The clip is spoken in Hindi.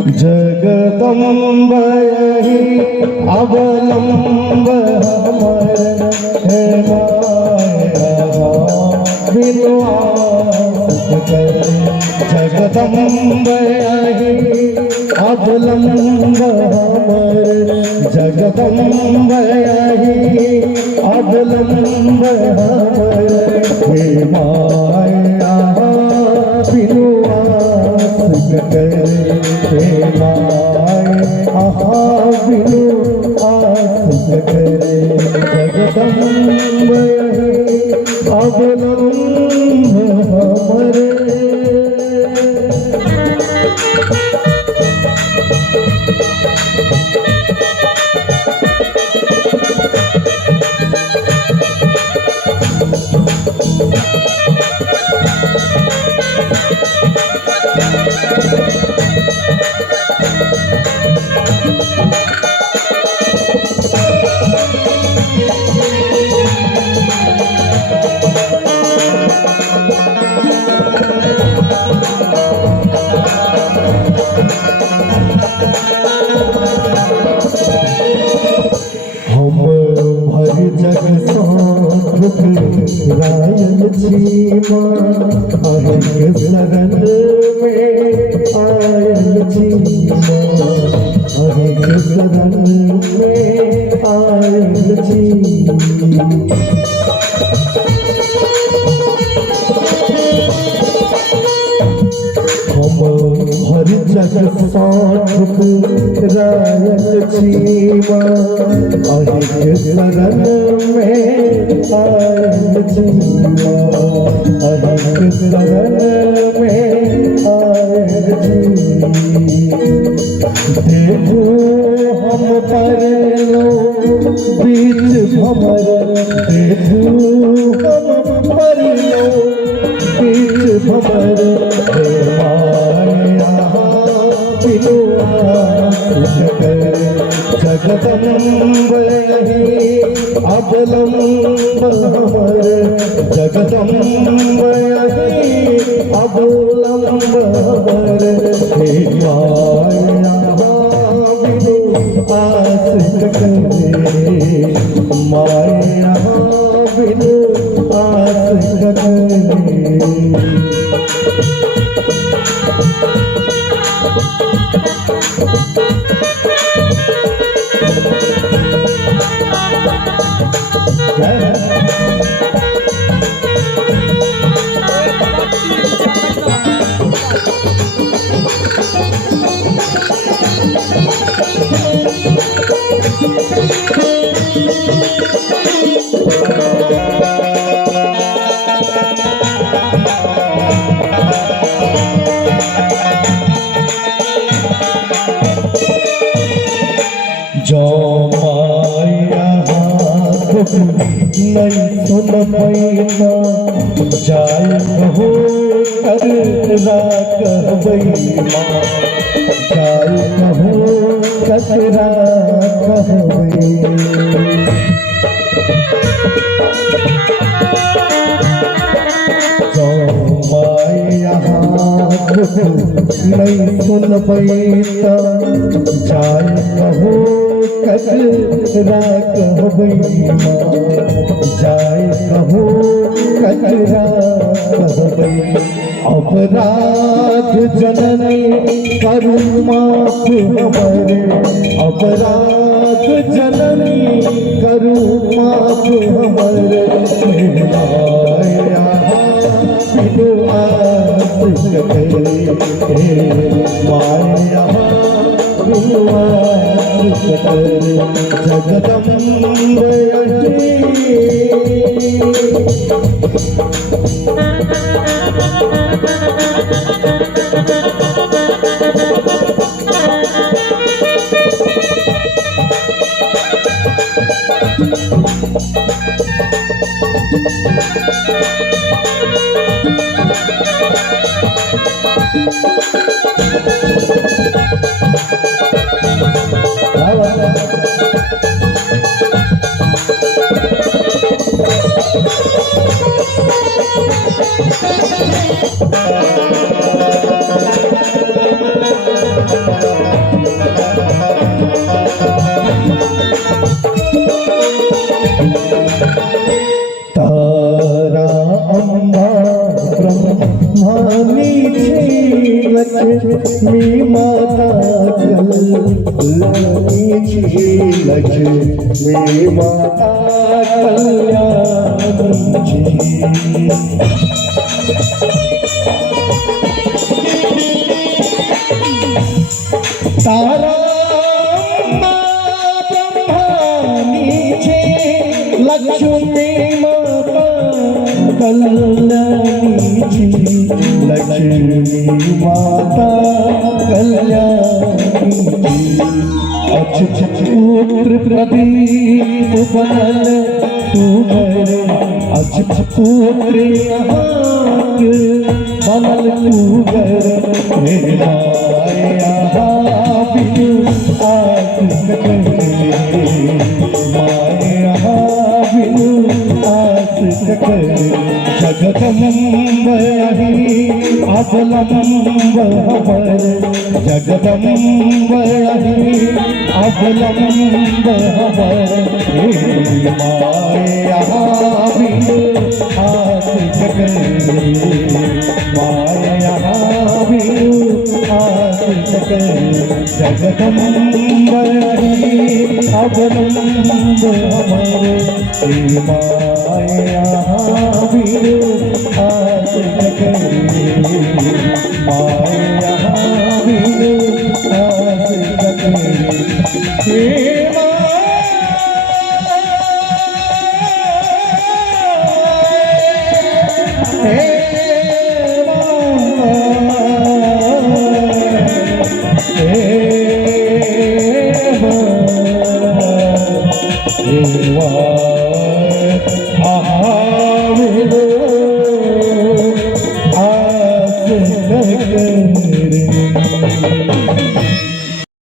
जगदम्ब यही अवलंब हमर है माया बिनु आस करे। जगदम्ब यही अवलंब हमर, जगदम्ब यही अवलंब हमर हे माया बिनु आस करे। हे माया बिनु आस करे। जगदम्ब यही अवलंब हमर। जग साथ रायल छीमा अहिक शरण में आयल छीमा, अहिक शरण में आयल छी। हर जग साथ रायल छीमा अहिक शरण में आयल छीमा, अहिक शरण में आयल छी। देखो हम पर लो बीच भंवर, देखो हम पर लो बीच भंवर हे माया बिनु आस करे। जगदम्ब यही अवलंब हमर, जगदम्ब यही अवलंब हमर हे माया बिनु आस करे। माया बिनु आस करे। जो माया हाथ नहीं सुन पैना जाय कहो कतरा कहबई माँ, जाय कहो कतरा कहबई। जो माया हाथ नहीं सुन पैना जाय कहो कतरा कहबई माँ, जाय कहो कतरा कहबई। अपराध जननी करू माफ हमर, अपराध जननी करू माफ हमर हे माया बिनु आस करे। हे माया बिनु आस करे। जगदम्ब यही लक्ष्मी माता कल्याणीची लक्ष्मी माता कल्याणीची तारा ब्रह्मानीचे लक्ष्मी माता कल्याणीची लक्ष्मी माता कल्याणीची अच्युत पुत्र प्रदीप बनल तू घर अच्युत पुत्र बनल तू घर हे माया बिनु आस माया बिनु आस जगदम्ब अबलम्ब अबर जगदम्ब अबलम्ब अबर माया बिनु आस माया बिनु आस जगदम्ब अबलम्ब अबर माया बिनु आस माया बिनु आस Wow.